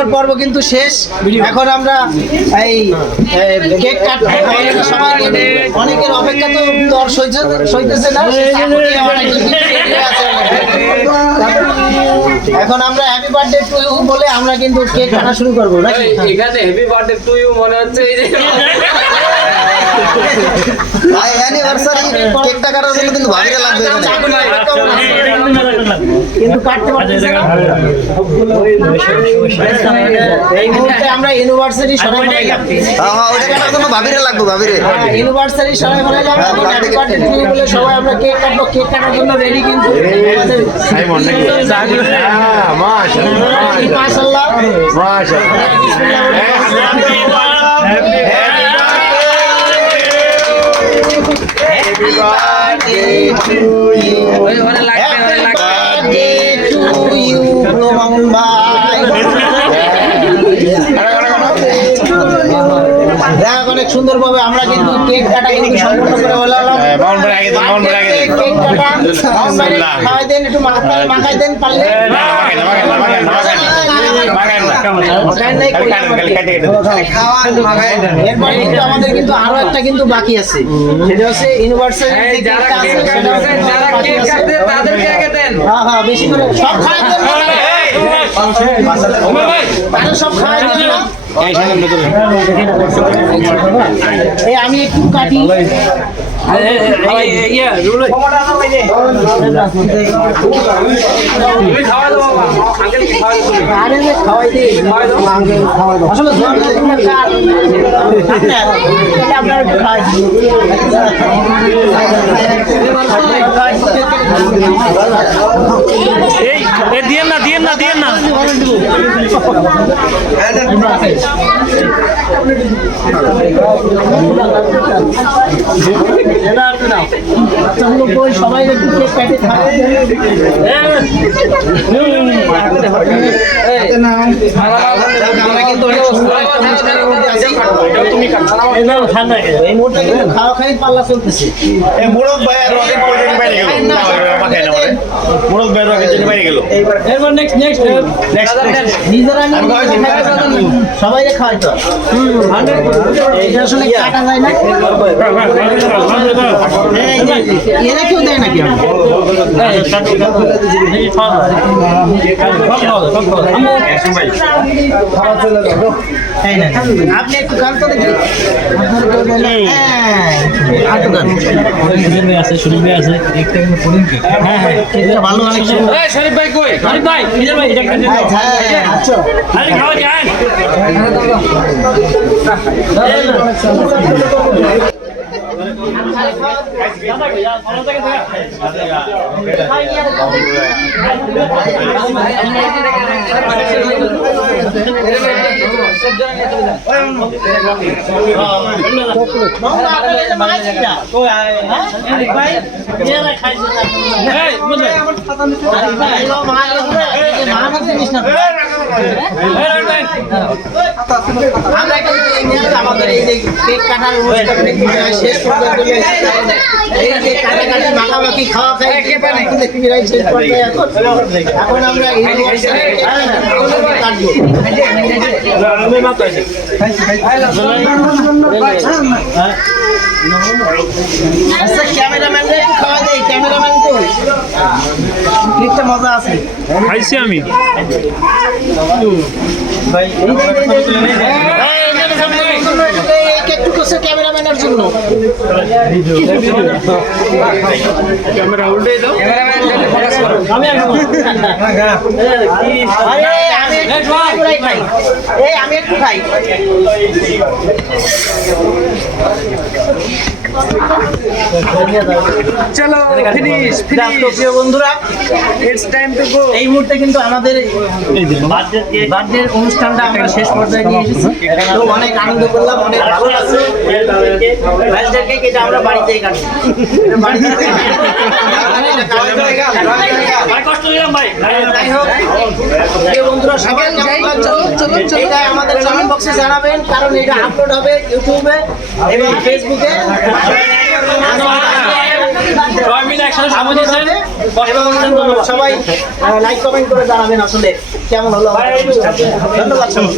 আলোচনার পর্ব কিন্তু শেষ। এখন আমরা এই কেক কাটতে সবাই অনেকের অপেক্ষা তো দর সইতেছে না। এখন আমরা হ্যাপি বার্থডে টু ইউ বলে আমরা কিন্তু কেক কাটা শুরু করবো নাকি? এখানে হ্যাপি বার্থডে টু ইউ মনে হচ্ছে এই যে ভাই অ্যানিভার্সারি কেকটা কাটার জন্য কিন্তু ভাবিরে লাগবে কিন্তু কাটতে পারতেছে না। এই মুহূর্তে আমরা ইউনিভার্সিটি সবাই মিলে যাচ্ছি। হ্যাঁ ওটা কাটার জন্য ভাবিরে লাগবে ভাবিরে ইউনিভার্সিটি সবাই মিলে যাবে। হ্যাপি বার্থডে টু ইউ বলে সবাই আমরা কেক কাটবো। কেক কাটার জন্য রেডি কিন্তু আমাদের সাইমন নাকি? হ্যাঁ মাশাআল্লাহ মাশাআল্লাহ Happy birthday to you. Happy birthday to you, Roman bhai. অনেক সুন্দর ভাবে আমরা কিন্তু কেক কাটা কিন্তু সম্পূর্ণ করে হলাম। কেক কাটা খাওয়াই দেন, একটু মাখাই দেন পারলে। এরপরে কিন্তু আমাদের কিন্তু আরো একটা কিন্তু বাকি আছে, সেটা হচ্ছে ইউনিভার্সাল হ্যাঁ বেশি করে সব খাওয়াই দেন, সব খাওয়াই দেন না। এই আমি একটু কাটি দিয়ে না দিয়ে না দিয়ে না সবাই একটু কেক কেটে খায়। এই মুহূর্তে কিন্তু খাওয়া খাই পাল্লা চলতেছে। সবাই খাওয়াই তো এটা আসলে কাটা যায় না, এরা কেউ দেয় নাকি? আপনি একটু গান তো দেখি, ভালো অনেক শরীফ ভাই কই? শরীফ ভাই নিজের ভাই খাওয়া যায়। আমাদের এই যে কেক কাটার শেষ পর্যায়ে কাটাকাটি মাখামাখি খাওয়া খাই শেষ পর্যায়ে এখন আমরা আচ্ছা ক্যামেরাম্যান খাওয়া দেয়, ক্যামেরাম্যান তো কেকটা মজা আছে খাইছি আমি ক্যামেরাম্যানের জন্য ক্যামেরা উল্টে দাও। আমি একটু খাই। চলো ফিনিশ প্রিয় বন্ধুরা, ইটস টাইম টু গো। এই মুহূর্তে কিন্তু আমাদের বার্থডে অনুষ্ঠানটা আমরা শেষ পর্যায়ে নিয়ে এসেছি। তো অনেক আনন্দ করলাম, অনেক ভালো লাগছে। বার্থডে কেক এটা আমরা বাড়িতেই কাটছি। যাই হোক প্রিয় বন্ধুরা, সবাই এটা আমাদের কমেন্ট বক্সে জানাবেন, কারণ এটা আপলোড হবে ইউটিউবে এবং ফেসবুকে। সবাই মিলে একসাথে সময় দিয়েছেন। এবং সবাই লাইক কমেন্ট করে জানাবেন আসলে কেমন হলো আমাদের অনুষ্ঠান। ধন্যবাদ সবাই।